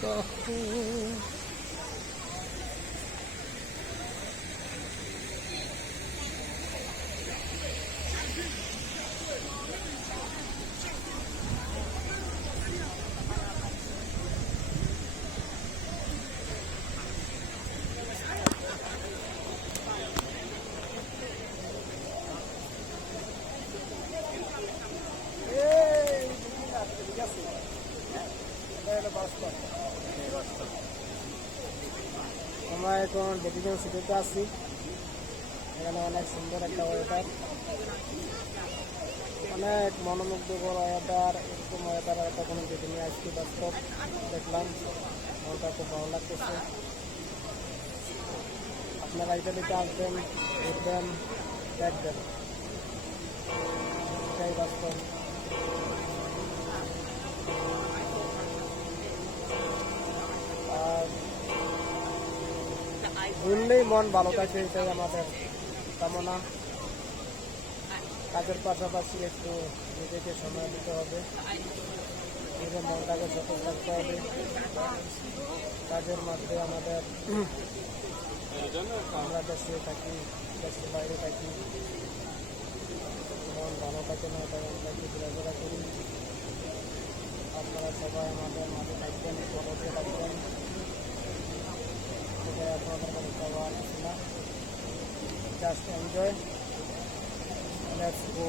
कहूँ। আমরা এখন ডিভিশন সিটিতে আছি। এখানে অনেক সুন্দর একটা ওয়েদার, অনেক মনোমুগ্ধকর ওয়েদার। এরকম ওয়েদার হয়তো কোনো দিনে আজকে বাস্তব দেখলাম, মনটা খুব ভালো লাগতেছে। আপনারা ইতালিতে আসবেন, ঘুরবেন, দেখবেন, এটাই বাস্তব। আর ঘুরলেই মন ভালো থাকে, এটাই আমাদের কামনা। কাজের পাশাপাশি একটু নিজেকে সময় দিতে হবে, নিজের মনটাকে সতেজ রাখতে হবে। কাজের মধ্যে আমাদের আমরা দেশে থাকি, দেশের বাইরে থাকি, মন ভালো থাকে না, তাই আমরা একটু ঘোরাফেরা করি। আপনারা সবাই আমাদের মাঝে থাকবেন, ফলোতে থাকবেন, সেটাই আপনাদের কোনো সবার কিছু না। Just enjoy, let's go.